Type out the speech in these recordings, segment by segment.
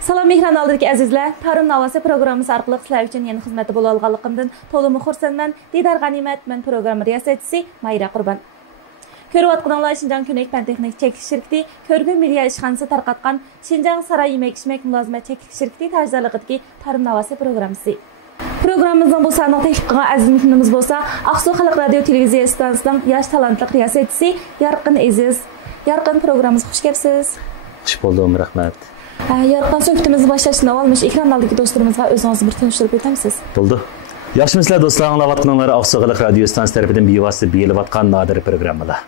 Salam mehran aldiki azizlar. Tarım Navası programımız arqılıq sizlar üçün yeni xizmətdə bola alğanlığımdan tolumu xursandman. Didar Ganimet men proqram riyasətçisi Mayra Qurban. Көріп atqanlar Şinjan Könək Pən Texnik Çeklik Şirkəti, Körgün Milliya İşxanası tarqatqan Şinjan Saray Yemək İçmək Mülazimət Çeklik Şirkəti təcrübəliyindəki Tarım Navası proqramısı. Proqramımızın bu sanat təhqiqinə əziz mehmanımız bolsa, Aqsu Xalq Radio Televiziya stansiyasının yaş talantlıq riyasətçisi Yarqın Əziz. Yarqın proqramımıza xoş gəlibsiz. Xoş buldum, rəhmət. Yarqın söhbətimizi başlaşdığında almış ekran aldakı dostlarımızga özünüzü bir tanıştırıb ötəmsiz. Buldu. Yaxşımısınızlar dostlar, anlavatqanlar Aqsu Xalq Radio stansiyası tərəfindən bevasitə beyilatqan nadir proqramılar.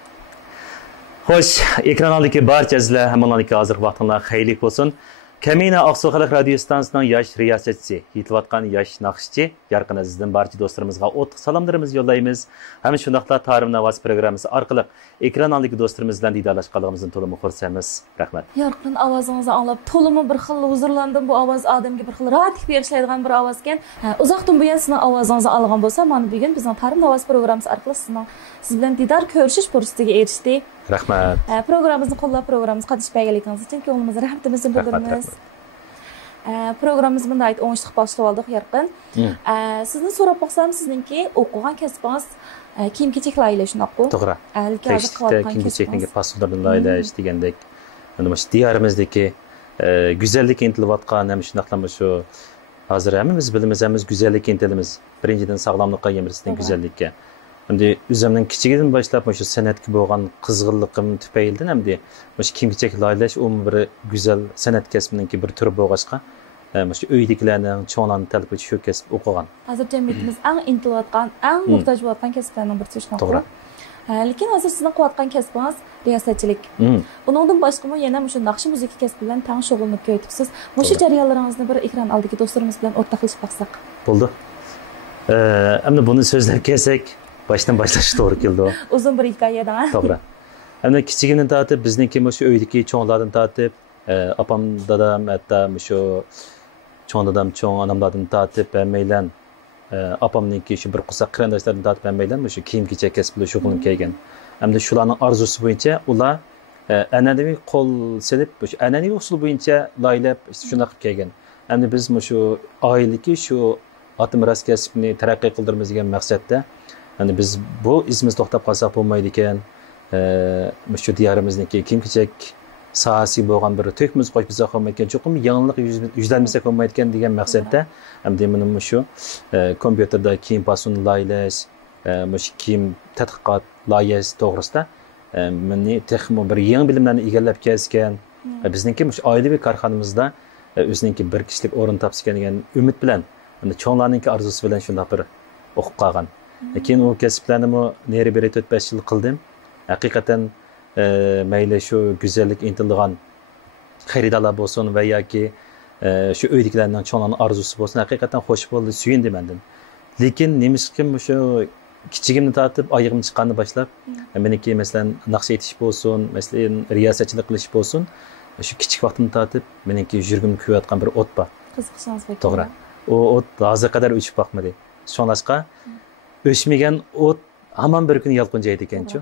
Xoş, ekran aldakı barcha izlər həmənlikə hazır vaxtınlar xeyirlik olsun. Kəminə Aqsu Xalq Radio stansiyasının yaş riyasətçisi, yetilatqan yaş naqşçı Yarqın Əzizdən barcha dostlarımızga otlıq salamlarımızı yollayımız. Həmin şundaqla Tarım Navası proqramısı arqılıq ekran aldakı dostlarımızla didarlaşqanlığımızın tolumu xursaymiz. Rəhmət. Yarqın avazınızı anlab, tolumu bir xil huzurlandım. Bu avaz adamga bir xil rahat bağışlaydigan bir avaz ekan. Uzaqdan bu yana sizin avazınızı alğan bolsa, mana bugün bizning Tarım Navası proqramısı arqılıq siz bilan didar ko'rishish fursatiga erishdik. Rəhmət. Proqramımızı qo'llab programımızı qatnashmaganligingiz uchun ko'nglimizga rahmatimizni bildiramiz. Proqramımız bunda ait 13'lik başlab aldık Yarqın. Sizni so'rab baxsam, sizningki o'qigan kasbingiz kiyim-kechak laylash shunaqmi? To'g'ri. Kiyim-kechakning pasullardan laylash degandek, mana shu diyorimizdagi go'zallikka intilayotgan ham shunaqlama shu hozir hammamiz bilamiz, hammamiz go'zallikka intilamiz. Birinchidan sog'lomlikqa, yemrisdan go'zallikka. Hamda o'zimning kichigidan boshlab shu san'atga bo'lgan qizg'inligim tufaylidan hamda shu kiyim-kechak laylash u bir go'zal san'at kasbininki bir turi bo'lg'achqa shu uydagilarning cho'nglarni talab etish shu kasb o'qigan. Hozir jamiyatimiz eng intilayotgan, eng muhtoj bo'lgan kasblarning birisi shunaqa. To'g'ri. Lekin hozir sizning qilayotgan kasbingiz riyosatchilik. Bundan boshqa yana shu naqshi musiqa kasbi bilan tang shug'ullanib ketibsiz. Shu jarayonlaringizni bir ekran oldidagi do'stlarimiz bilan o'rtoqlashib baxsak. Bo'ldi. Endi buni so'zlab kelsak, baştan başlaşı doğru keldi o. Uzun bir hikayeden. To'g'ri. Endi kichigini tortib, bizniki shu uydagi cho'nglardan tortib, apam dadam, hatto shu cho'ng dadam, cho'ng onamlardan tortib, hammaylar apamniki shu bir qusoq qarindoshlardan tortib hammaylar shu kiyim-kechak kasb bilan shug'ullanib kelgan. Hamda shularning orzusi bo'yicha ular an'anaviy qo'l silib, shu an'anaviy usul bo'yicha laylab shunday qilib kelgan. Endi biz shu oilaki shu ot miros kasbini taraqqiy qildiramiz degan maqsadda hani biz bu izimiz to'xtab qolsak bo'lmaydi ekan. Shu diyorimizniki kiyim-kechak sohasi bo'lgan bir to'kmiz qo'yib bizga qolmayotgan cho'qim yangilik yuzlanmasa bo'lmaydi ekan degan maqsadda hamda men shu kompyuterda kiyim pasulini laylash, shu kiyim tadqiqot loyihasi to'g'risida meni texmo bir yangi bilimlarni egallab kelgan. Bizningki shu oilaviy korxonamizda o'ziningki bir kishilik o'rin topsa degan umid bilan, cho'nglarningki orzusi bilan shunday bir o'qib qolgan. Keyin o kasblarni neri beri 4-5 yil qildim. Haqiqatan mayli shu go'zallik intilgan xaridorlar bo'lsin va yoki shu uydagilarning cho'nglarning orzusi bo'lsin, haqiqatan xo'sh bo'ldi, suyundim mendan. Lekin nemishkim shu kichigimni tortib, oyog'im chiqqanni boshlab, meniki masalan naqsh etish bo'lsin, masalan riyosatchilik qilish bo'lsin, shu kichik vaqtimni tortib, meniki yurgim kuyayotgan bir o't bor. Qiziqishingiz bor. To'g'ri. O o't hozir qadar o'chib boqmadi. Shunlashqa o'chmagan o't hamon bir kun yolqinjaydi ekan-ku.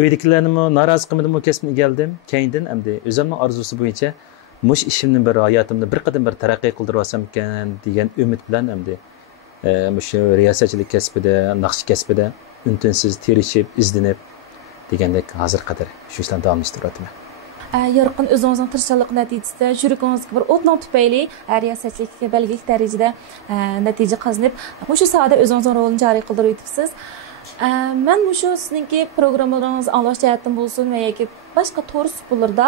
Uydagilarni norozi qilmadim, kasbni egaldim. Keyindan endi o'zimning orzusi bo'yicha mush ishimni bir hayotimda bir qadam bir taraqqiy qildirib olsam ekan degan umid bilan endi shu riyosatchilik kasbida, naqsh kasbida untinsiz tirishib, izlanib degandek hozir qadar shu ishlarni davom ettiryapman. Yarqın o'zingizning tirishchilik natijasida yuragingizga bir o'tning tufayli riyosatchilikka belgilik darajada natija qozonib, shu sohada o'zingizning rolni joriy qildirib o'tibsiz. Men shu sizningki programmalaringizni anglash jihatdan bo'lsin va yoki boshqa to'g'ri usullarda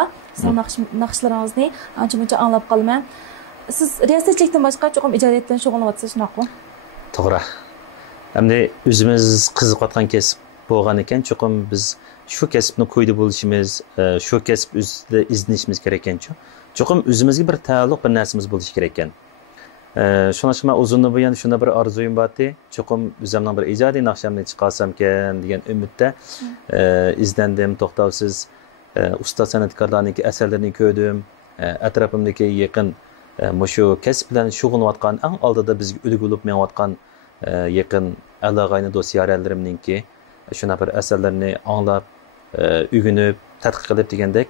naqshlaringizni ancha-muncha anglab qolaman. Siz riyosatchilikdan boshqa cho'qim ijodiyatdan shug'ullanyapsiz, shunaqmi? To'g'ri. Endi o'zimiz qiziqayotgan kasb bo'lgan ekan, cho'qim biz shu kasbni qo'ydi bo'lishimiz, shu kasb ustida izlanishimiz kerak ekan-ku. Cho'qim o'zimizga bir taalluq bir narsamiz bo'lishi kerak ekan. Shuningcha men uzundan buyon shunda bir orzuyim bordi. Cho'qim o'zimning bir ijodiy naqshamni chiqarsam ekan degan umidda izlandim, to'xtovsiz ustoz san'atkorlarning asarlarini ko'rdim. Atrofimdagi yaqin shu kasb bilan shug'ullanayotgan, eng oldida bizga ulgu bo'lib menayotgan yaqin aloqaini do'st yaronlarimningki shuna bir asarlarni anglab, o'rganib, tadqiq qilib degandek,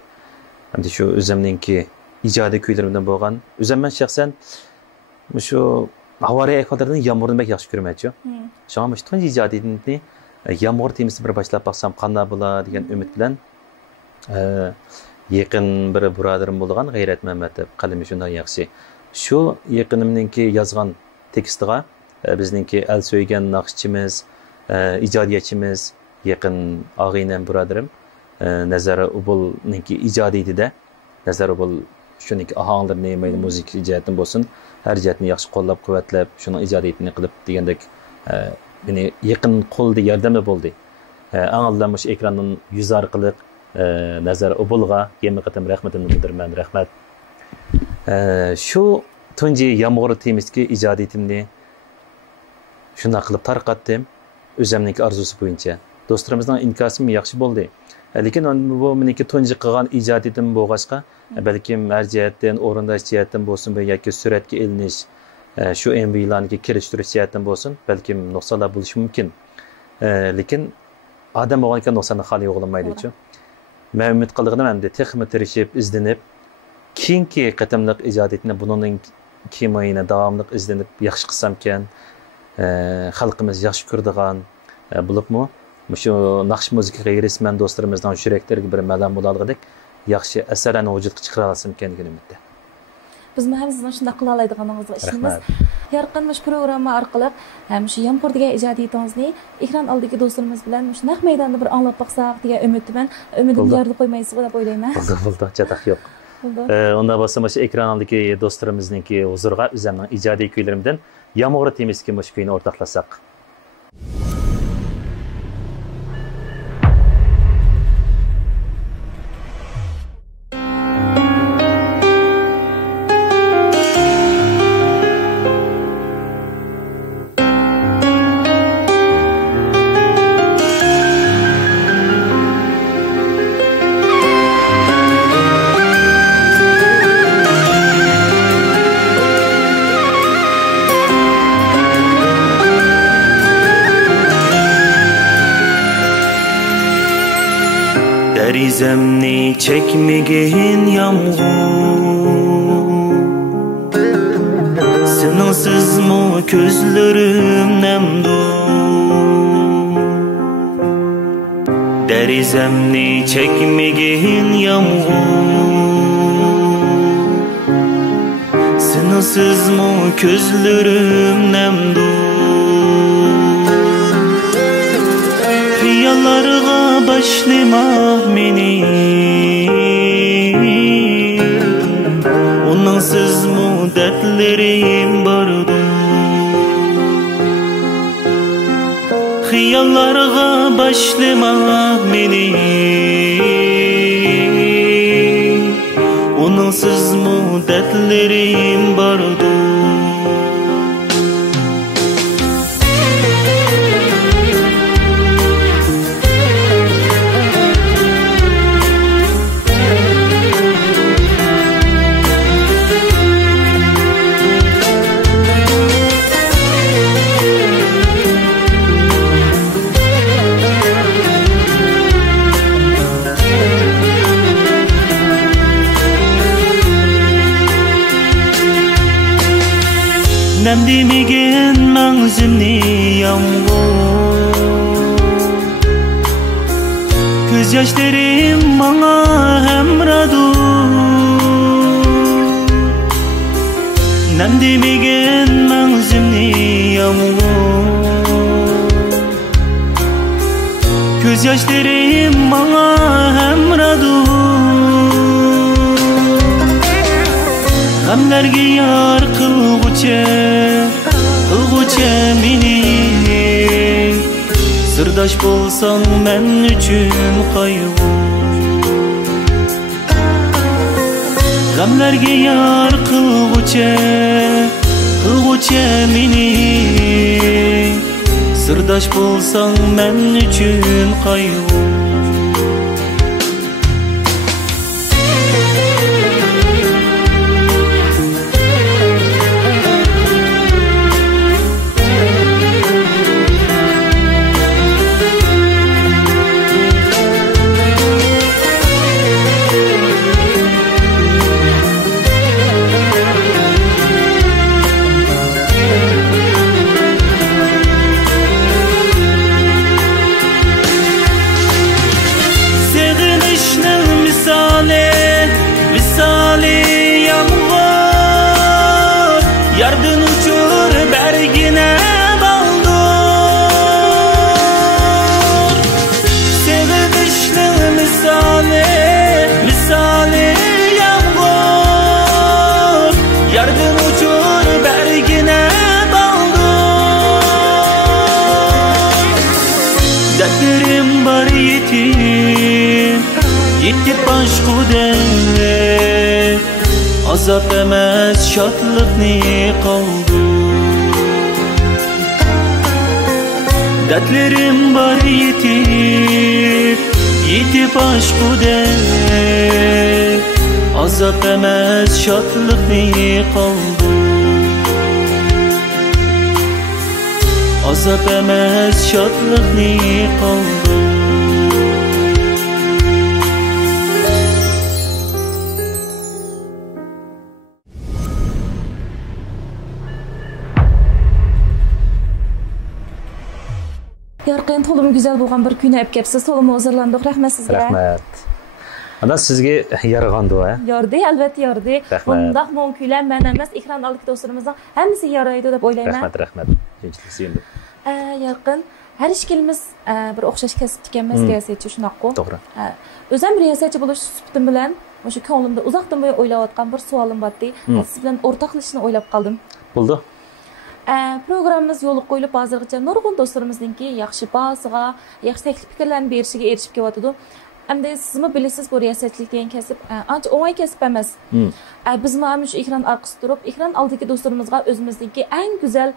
hamda shu o'zimningki ijodiy kuylarimdan bo'lgan. O'zim men shaxsan shu havariya ekvatordan yomg'irni bek yaxshi ko'rmaychi. Shunga shu tunji ijodiyatni yomg'ir temasi bir boshlab baqsam qanday bo'ladi degan umid bilan yaqin bir birodarim bo'lgan G'ayrat Muhammad deb qalami shunday yaxshi. Shu yaqinimninki yozgan tekstiga bizningki el so'ygan naqshchimiz, ijodiyatchimiz yaqin og'aynam birodarim Nazar Ubulninki ijodiyatida Nazar Ubul shuniki ahanglarni mayli musiqa jihatdan bo'lsin, har jihatni yaxshi qo'llab quvvatlab, shuni ijodiyatini qilib degandek meni yaqin qo'lda yordami bo'ldi. Ang'ildan shu ekrandan yuz orqali Nazar Ubulga yana qatam rahmatimni bildiraman. Rahmat. Shu tunji yomg'ir temiski ijodiyatimni shunday qilib tarqatdim. O'zimning orzusi bo'yicha. Do'stlarimizning inkosim yaxshi bo'ldi. Lekin bu meniki tunji qilgan ijodiyatim bo'lg'achqa, balkim har jihatdan o'rindash jihatdan bo'lsin yoki suratga ilinish, shu MV'larga kirishtirish jihatdan bo'lsin, balkim nuqsonlar bo'lishi mumkin. Lekin odam bo'lganka nuqsonni xali yo'g'lamaydi-ku. Men umid qilganim endi texnik tirishib, izlanib, keyingi qatamliq ijodiyatni buning kiyimini davomli izlanib yaxshi qilsam-kan, xalqimiz yaxshi ko'radigan bo'libmi? Shu naqsh musiqaga resmen do'stlarimizdan yuraklarga bir malam bo'ladigan yaxshi asarlarni vujudga chiqara olsam-kan degan umidda. Biz ham sizning shunday qila oladiganingizga ishonamiz. Yorqin mush programma orqali ham shu yomg'ir degan ijodiyatingizni ekran oldidagi do'stlarimiz bilan shu naq maydonda bir anglab baqsaq degan umidman. Umidimni yerda qo'ymaysiz deb o'ylayman. Bo'ldi, chatoq yo'q. Unda bo'lsa shu ekran oldidagi do'stlarimizningki huzuriga o'zimning ijodiy kuylarimdan yomg'ir temiski mush kuyni o'rtoqlasak. Derizemni çekmegen yağmur, Sınırsız mı közlerim nemdu. Derizemni çekmegen yağmur, Sınırsız mı közlerim nemdu. Yallarga başlama meni, Onansız müddetlerim bardı. Hiyallarga başlama meni, Onansız müddetlerim bardı. Nemdimigen mağzimni yağmur, Göz yaşlarım bana hemradur. Nemdimigen mağzimni yağmur, Göz yaşlarım bana hemradur. Hamlarga yar qılğuça meni, Sırdaş bolsan men üçün qayg'u. Gamlarga yar qılğuça meni, Sırdaş bolsan men üçün qayg'u. azap emas şadlıqni qoldu. Dertlerim var yetip aşkudek, azap emas şadlıqni qoldu. Azap emas şadlıqni qoldu. Yarqin to'lim güzel bo'lgan bir kuni olib kelibsiz. To'lim hozirlandik. Rahmat sizga. Rahmat. Ana sizga yarag'andi va? Yordi, albatta yordi. Bundaq mo'nkuylar men emas, ekran oldidagi do'stlarimizning hammasi yaraydi deb o'ylayman. Rahmat. Tinchlik. Yarqin har ishkilimiz bir o'xshash kasb ekanmiz, siyosatchi shunaqku. To'g'ri. O'zim siyosatchi bo'lish suhbatim bilan o'sha ko'nglimda uzoqdan bo'yi o'ylayotgan bir savolim bordi. Siz bilan o'rtoqlashishni o'ylab qoldim. Bo'ldi. Programmamiz yo'l qo'yilib, hozirgacha nurg'un do'stlarimizninki yaxshi bosiga, yaxshi taklif fikrlarni berishiga erishib kelyotdi. Endi sizmi bilasiz, bu riyosatchilik degan kasb ancha o'ng'ay kasb emas. Biz ham shu ekran orqasida turib, ekran oldidagi do'stlarimizga o'zimizningki eng go'zal,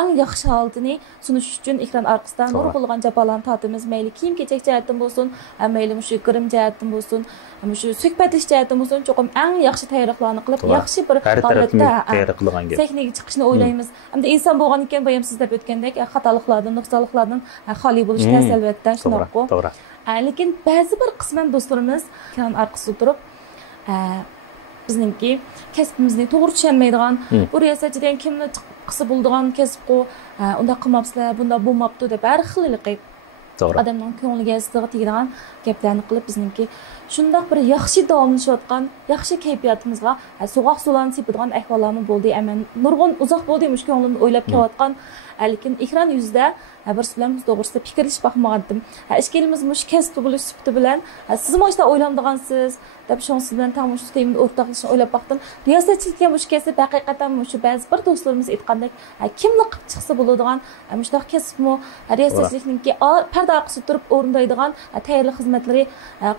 eng yaxshi holatini sunish uchun ekran orqasida nurg'ulg'an jafolarni tortamiz. Mayli kiyim-kechak jihatdan bo'lsin, mayli shu g'irim jihatdan bo'lsin, shu suhbatlash jihatdan bo'lsin, cho'qim eng yaxshi tayyorliklarni qilib, yaxshi bir holatda tayyorlangan gap. Sahnaga chiqishni o'ylaymiz. Endi inson bo'lgan ekan, bu ham siz deb o'tgandek, xatoliklardan, nuqsonliklardan xoli bo'lish tez albatta, shunaqku. To'g'ri. Lekin ba'zi bir qisman do'stlarimiz ekran orqasida turib, bizningki kasbimizni to'g'ri tushunmaydigan, bu riyosatchidan kimni qilsa bo'ladigan kasb-ku, unda qilmabsizlar, bunda bo'lmabdi deb har xillik to'g'ri. Odamning ko'ngliga sig'ib tegadigan gaplarni qilib, bizningki shundoq bir yaxshi davomlashayotgan, yaxshi kayfiyatimizga so'g'oq sularni sepadigan ahvollarmi bo'ldi. Aman nurg'un uzoq bo'ldi, mush ko'nglimni o'ylab kelayotgan. Lekin ekran yuzida bir bilan to'g'risida fikrlashib baxmagandim. Ishkilimiz mush kasb bo'lish sifati bilan siz mo'shda o'ylamdigansiz deb shunsiz bilan tamosh temini o'rtoqlashni o'ylab baxdim. Riyosatchilikka mush kasb haqiqatan mush ba'zi bir do'stlarimiz aytgandek kimni qilib chiqsa bo'ladigan mushtaq kasbmi riyosatchilikningki parda orqasida turib o'rindaydigan tayyorlik xizmatlari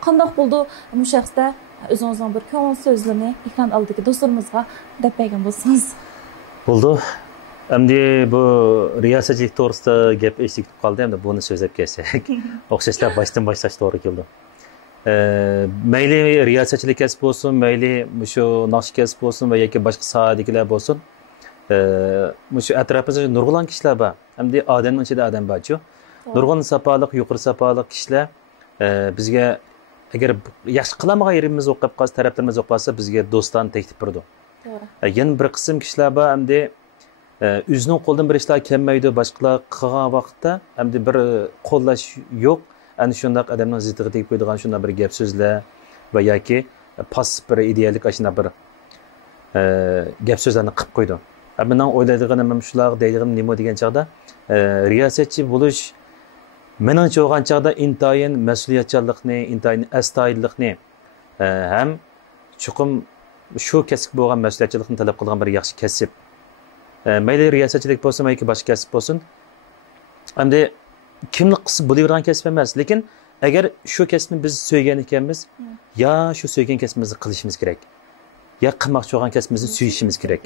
qandoq bo'ldi mush shaxsda o'zingizning bir ko'ngil so'zlarini ekran oldidagi do'stlarimizga deb bergan bo'lsangiz. Bo'ldi. Endi bu riyosatchilik to'g'risida gap eshitib qoldi, endi buni so'zlab kelsak, o'xshashlar boshdan boshlash to'g'ri keldi. Mayli riyosatchilik kasb bo'lsin, mayli shu naqsh kasb bo'lsin va yoki boshqa sohadagilar bo'lsin, shu atrofimizda nurg'ulon kishilar bor. Endi odamning ichida odam bor-ku. Nurg'un sapoliq, yuqori sapoliq kishilar bizga agar yaxshi qilamagan yerimiz o'qib qolsa, taraflarimiz o'qib qolsa, bizga do'stlarni taklif berdi. To'g'ri. Yana bir qism kishilar bor, endi o'zining qo'ldan bir ishlar kelmaydi, boshqalar qilgan vaqtda endi bir qo'llash yo'q. Ana shunday odamning ziddiga tegib qo'yadigan shunday bir gap so'zlar va yoki pas bir idealik ashuna bir gap so'zlarni qilib qo'ydi. Mendan o'ylaydiganim shular deydiganim nima degan chaqda riyosatchi bo'lish meningcha bo'lgan chaqda intayin mas'uliyatchanlikni, intayin astoydillikni ham chuqum shu kasb bo'lgan mas'uliyatchilikni talab qilgan bir yaxshi kasb. Mayli riyosatchilik bo'lsin yoki boshqa kasb bo'lsin. Endi kimni qilsa bo'lavergan kasb emas, lekin agar shu kasbni biz so'ygan ekanmiz, ya shu so'ygan kasbimizni qilishimiz kerak. Ya qilmoqchi bo'lgan kasbimizni suyishimiz kerak.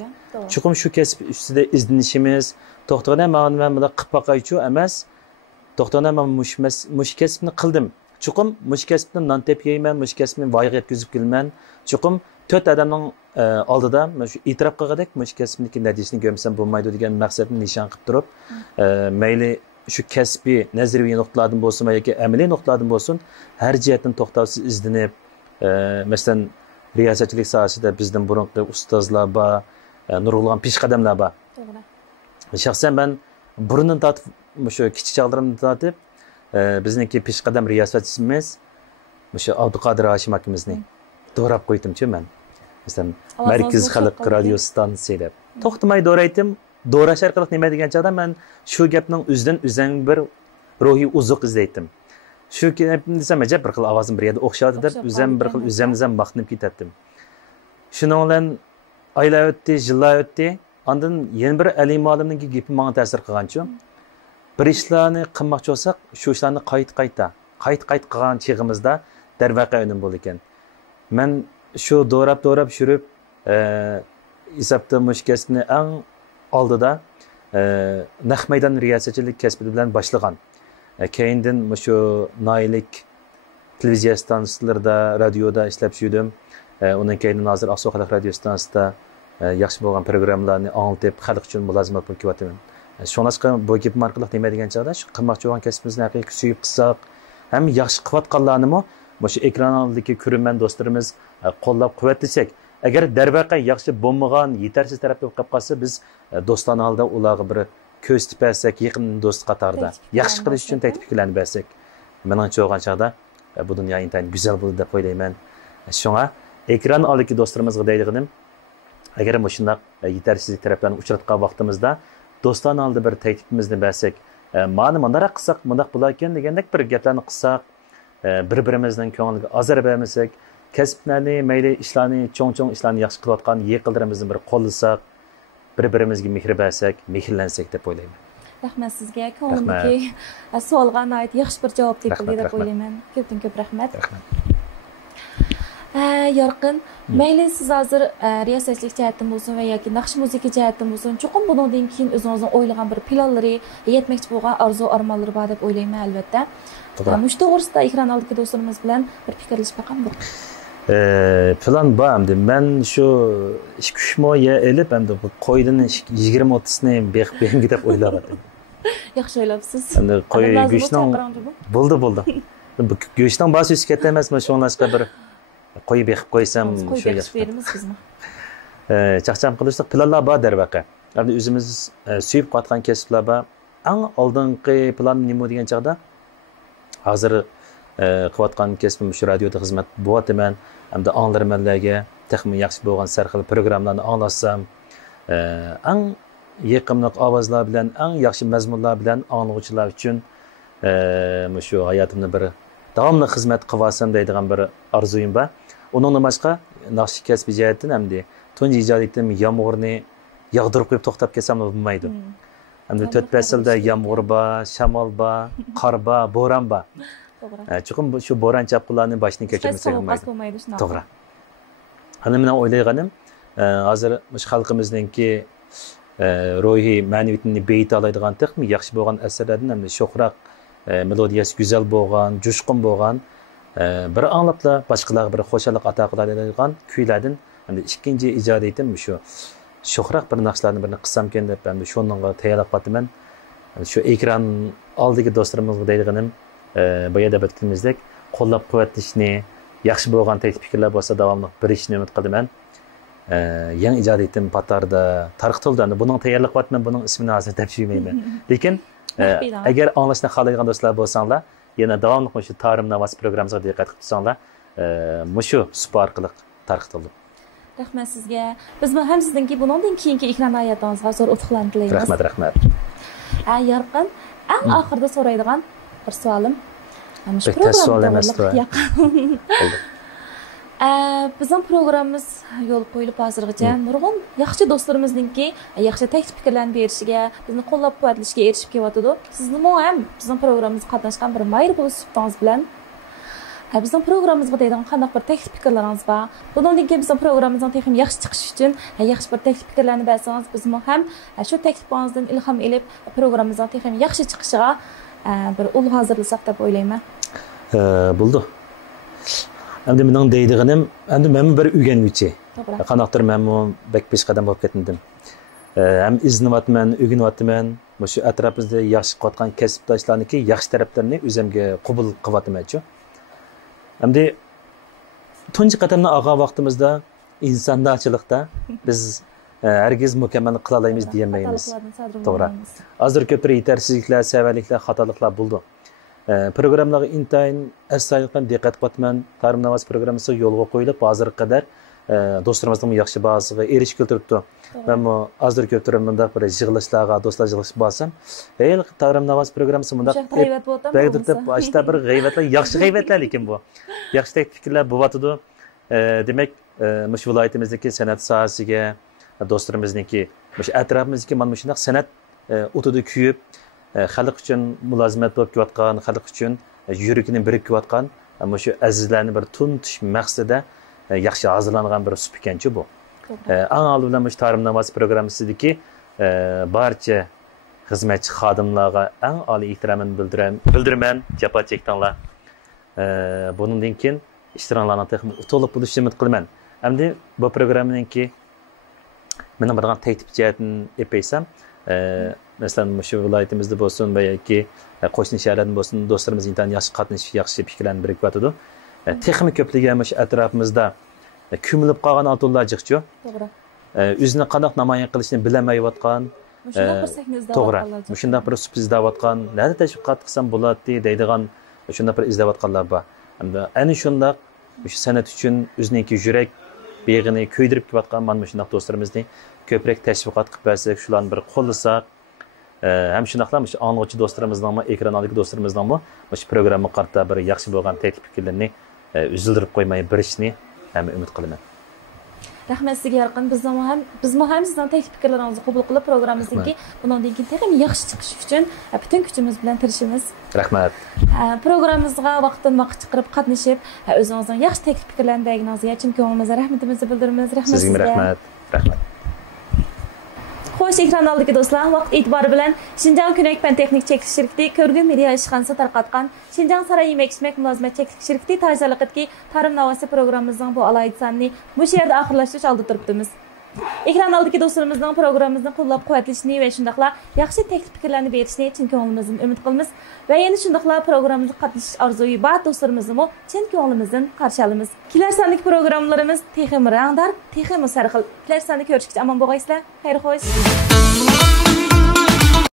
Chuqum shu kasb ustida izlanishimiz, to'xtaganda men buni qilib boqaychu emas, to'xtaganda men mush kasbni qildim. Chuqum mush kasbni non tep yeyman, mush kasbni voyaga yetkazib kelman. Chuqum 4 odamning oldida shu e'tirof qilgandek mush kasbniki natijasini ko'rsam bo'lmaydi degan maqsadni nishon qilib turib, mayli shu kasbiy nazariy nuqtalardan bo'lsin yoki amaliy nuqtalardan bo'lsin, har jihatdan to'xtovsiz izlanib, masalan, riyosatchilik sohasida bizdan burungi ustozlar bor, nurg'ulg'an peshqadamlar bor. To'g'ri. Shaxsan men burundan tortib, shu kichik chog'larimdan tortib, bizniki peshqadam riyosatchimiz shu Abduqodir Hashim akamizni do'rab qo'ydimchi men. Masalan, Markaz xalq radio stansiyada to'xtamay do'raydim. Do'rash orqali nima degan chog'da men shu gapning o'zing bir ruhiy uzuq izlaydim. Shu gapni desam, ajab bir xil ovozim bir yerda o'xshadi deb, o'zim bir xil o'zimizdan maqtanib ketdim. Shuning bilan oylar o'tdi, yillar o'tdi. Ondan yana bir alim olimning gapi menga ta'sir qilganchu. Bir ishlarni qilmoqchi bo'lsak, shu ishlarni qayta qilgan chig'imizda darvaqa o'yin bo'lar ekan. Men shu do'rab yurib, hisobda mush kasbni eng oldida naq maydon riyosatchilik kasbi bilan boshlagan. Keyindan shu noilik televiziya stansiyalarida, radioda ishlab yurdim. Undan keyin hozir Aqsuv xalq radio stansiyasida yaxshi bo'lgan programmalarni anglitib, xalq uchun mulozimat bo'lib kelyapman. Shunaqqa bu gap orqali nima degan chog'da shu qilmoqchi bo'lgan kasbimizni haqiqiy suyib qilsak, ham yaxshi qilayotganlarni shu ekran oldidagi ko'rman do'stlarimiz qo'llab quvvatlasak, agar darvaqa yaxshi bo'lmagan, yetarsiz tarafga bo'lib qolsa, biz do'stona holda ularga bir ko'z tipasak, yaqin do'st qatorida yaxshi qilish uchun taklif fikrlanib bersak, menimcha bo'lgan chog'da bu dunyo intayin go'zal bo'ladi deb o'ylayman. Shunga ekran oldidagi do'stlarimizga deydiganim, agar shunday yetarsiz taraflarni uchratgan vaqtimizda do'stona holda bir taklifimizni bersak, mana bunday qilsak, bunday bo'lar ekan degandek bir gaplarni qilsak, bir-birimizning ko'ngliga azor bermasak, kasblarni, mayli ishlarni, cho'ng-cho'ng ishlarni yaxshi qilayotgan yaqinlarimizni bir qo'llasak, bir-birimizga mehr bersak, mehrlansak deb o'ylayman. Rahmat sizga. Ko'nglimdagi savolga oid yaxshi bir javob topildi deb o'ylayman. Ko'p rahmat. Yorqin, mayli siz hozir riyosatchilik jihatdan bo'lsin va yoki naqsh musiqa jihatdan bo'lsin, cho'qim bundan keyin o'zingizning o'ylagan bir planlari, yetmoqchi bo'lgan orzu-armonlari bor deb o'ylayman albatta. Mush to'g'risida ekran oldidagi do'stlarimiz bilan bir fikrlashib boqamiz. Plan bor endi. Men shu 2-3 moya elib endi bu qo'ydan 20-30 ni beqbeng deb o'ylayapman. Yaxshi o'ylabsiz. Endi qo'y go'shtning bo'ldi. Bu go'shtning boshisi katta emasmi, shunlashqa bir qo'y beqib qo'ysam shu yaxshi beramiz bizmi? Chaqcham qilishda planlar bor darvaqa. Endi o'zimiz suyib qotgan kasblar bor. Eng oldingi plan nima degan chaqda hozir qilayotgan kasbim shu radioda xizmat bo'lyapman. Hamda anglarmanlarga texmi yaxshi bo'lgan sarxil programmalarni anglatsam, eng yaqinliq ovozlar bilan, eng yaxshi mazmunlar bilan anglovchilar uchun shu hayotimni bir davomli xizmat qilasam deydigan bir orzuyim bor. Undan boshqa naqsh kasbi jihatdan hamda tunji ijodiyatim yomg'irni yog'dirib qo'yib to'xtab kelsam bo'lmaydi. Hamda 4 faslda yomg'ir bor, shamol bor, qor bor, bo'ron bor. Chuqur shu bo'ron chaqqularni boshini kechirmasak bo'lmaydi. To'g'ri. Ana men o'ylayganim, hozir mush xalqimizningki ruhiy ma'naviyatini beyit oladigan texmi yaxshi bo'lgan asarlardan ham sho'xroq melodiyasi go'zal bo'lgan, jo'shqin bo'lgan, bir anglabla boshqalarga bir xo'shalik ato qiladigan kuylardan endi ikkinchi ijodiyatim shu sho'xroq bir naqshlarni birini qilsamkan deb endi shunga tayyorlab qo'yapman. Shu ekran oldidagi do'stlarimizga deydiganim, boya deb aytganimizdek, qo'llab quvvatlashni, yaxshi bo'lgan taklif fikrlar bo'lsa davomli berishni umid qilaman. Yangi ijodiyatim patarda tarqatildi. Buning tayyorlab qo'yapman, buning ismini hozir deb bilmayman. Lekin agar anglashni xohlaydigan do'stlar bo'lsanglar, yana davomli shu Tarim Navas programmasiga diqqat qilsanglar, mushu supa orqali tarqatildi. Rahmat sizga. Biz ham sizdanki bundan keyingi ekran hayotingizga zo'r utuqlarni tilaymiz. Rahmat. Yorqin, eng oxirida so'raydigan bir savolim. Shu programmada bizning programmamiz yo'l qo'yilib hozirgacha nurg'un yaxshi do'stlarimizningki yaxshi taklif fikrlarni berishiga, bizni qo'llab-quvvatlashga erishib kelyotdi. Sizni ham bizning programmamizga qatnashgan bir mayr bo'lish suhbatingiz bilan bizning programmamizga deydigan qanday bir taklif fikrlaringiz bor. Bundan keyin bizning programmamizning texnik yaxshi chiqishi uchun yaxshi bir taklif fikrlarni bersangiz, biz ham shu taklifingizdan ilhom olib programmamizning texnik yaxshi chiqishiga bir ul hozirlasak deb o'ylayman. Bo'ldi. Endi mening deydiganim, endi men bir o'rganuvchi. Qanaqdir men bek pesh qadam bo'lib ketdim. Ham izlayapman, o'rganyapman. Shu atrofimizda yaxshi qotgan kasbdoshlarniki yaxshi taraflarini o'zimga qabul qilyapman-chu. Endi tunji qadamni olgan vaqtimizda insonlarchilikda biz hargiz mukammal qila olmaymiz demaymiz. To'g'ri. Hozir ko'plar yetarsizliklar, savalliklar, xatoliklar bo'ldi. Programmalarga intayin astoydil diqqat qilibman. Tarim Navas programmasi yo'lga qo'yilib, hozirga qadar do'stlarimizning yaxshi bazasiga erishib keltiribdi. Men hozir ko'ptirib bunda bir yig'ilishlarga, do'stlar yig'ilishi bo'lsam, Tarim Navas programmasi bunda boshda bir g'aybatlar, yaxshi g'aybatlar lekin bu. Yaxshi fikrlar bo'lyapti. Demak, mush viloyatimizdagi san'at sohasiga do'stlarimizniki, mush atrofimizdagi mana shunday san'at o'tida kuyib xalq uchun mulozimat bo'lib kelayotgan, xalq uchun yuragini birib kelayotgan, shu azizlarni bir tuntish maqsadida yaxshi hozirlangan bir sup ekanchi bu. Eng avvalo bu Tarım Navası programmasidagi barcha xizmatchi xodimlarga eng oliy ehtiromimni bildiraman, jafo chekdinglar. Bundan keyin ishtiroklarning texnik to'liq bo'lishini umid qilaman. Endi bu programmaningki mening bir tartib jihatini epaysam, masalan, shu viloyatimizda bo'lsin va yoki qo'shni shaharlarda bo'lsin, do'stlarimiz intan yaxshi qatnashib, yaxshi fikrlarni birikib texnik ko'pligiga shu atrofimizda ko'milib qolgan oltinlar jiqchu. To'g'ri. O'zini qanday namoyon qilishni bilmayotgan, to'g'ri. Shunday bir sup izlayotgan, nada tashviqot qilsam bo'ladi deydigan shunday bir izlayotganlar bor. Hamda ana shunday shu san'at uchun o'ziniki yurak beg'ini ko'ydirib kelayotgan mana shunday do'stlarimizni ko'proq tashviqot qilib bersak, shularni bir qo'llasak, ham shundaqlar shu anglag'uchi do'stlarimizning, ekran oldidagi do'stlarimizning shu programma qarta bir yaxshi bo'lgan taklif fikrlarni üzüldirib qo'ymay birishni ham umid qilaman. Rahmat sizga Yarqin. Biz ham sizning taklif fikrlaringizni qabul qilib programmamizdagi bundan keyin texnik yaxshi chiqish uchun butun kuchimiz bilan tirishamiz. Rahmat. Programmamizga vaqt chiqarib qatnashib, o'zingizning yaxshi taklif fikrlarni berganingizga chin ko'nglimizdan rahmatimizni bildiramiz. Rahmat sizga. Sizga rahmat. Rahmat. Xo'sh, ekran oldidagi do'stlar, vaqt e'tibori bilan Şinjan Ko'nak fan texnik cheklanish shirkati ko'rgin media ishxonasi tarqatgan Şinjan Saray yemak-ichmak mulozimat cheklanish shirkati tajribalikdagi Tarım Navasi programmamizning bu alohida sonini bu yerda oxirlashtirish oldi turibmiz. Ekran oldidagi do'stlarimizning programmamizni qo'llab-quvvatlashni va shundaqla yaxshi taklif fikrlarni berishni chin ko'nglimizdan umid qilamiz va yana shundaqla programmamizga qatnashish orzuyi bor do'stlarimizni chin ko'nglimizdan qarshi olamiz. Kelar sonlik programmalarimiz texim rangdor, texim sarxil. Kelar sonlik ko'rishgacha omon bo'lgaysizlar. Xayr xo'sh.